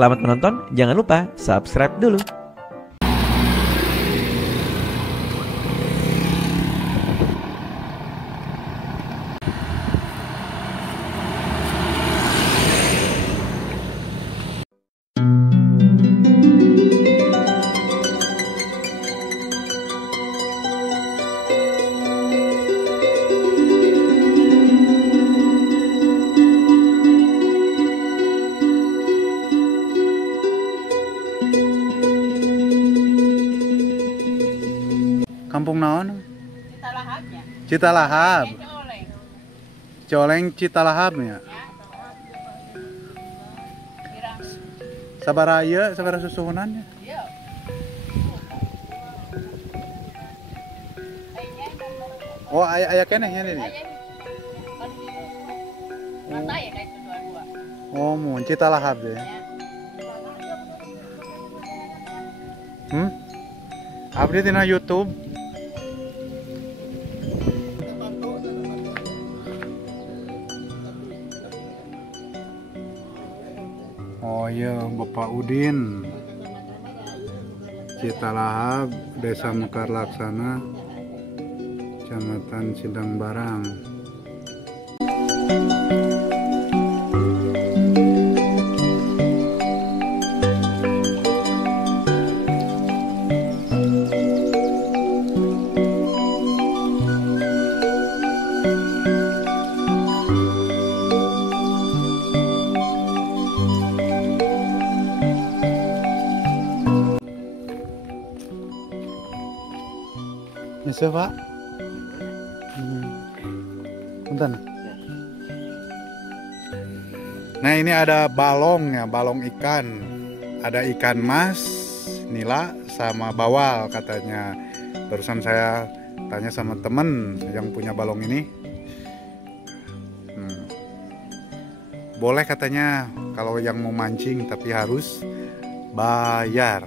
Selamat menonton, jangan lupa subscribe dulu. Kampung naon? Citalahabnya. Citalahap. Coleng. Coleng Citalahabnya. Kirang. Sabaraha ieu, sabaraha susuhunannya? Iya. Oh, aya keneh nya ini. Mata ya kayak itu dua-dua. Oh, mun Citalahap deh. Abdi tina YouTube. Oh iya, Bapak Udin. Citalahap, Desa Mekar Laksana, Kecamatan Sindang Barang. Bisa Pak? Punten. Nah ini ada balong ya, balong ikan. Ada ikan mas, nila, sama bawal katanya. Barusan saya tanya sama temen yang punya balong ini. Boleh katanya kalau yang mau mancing, tapi harus bayar.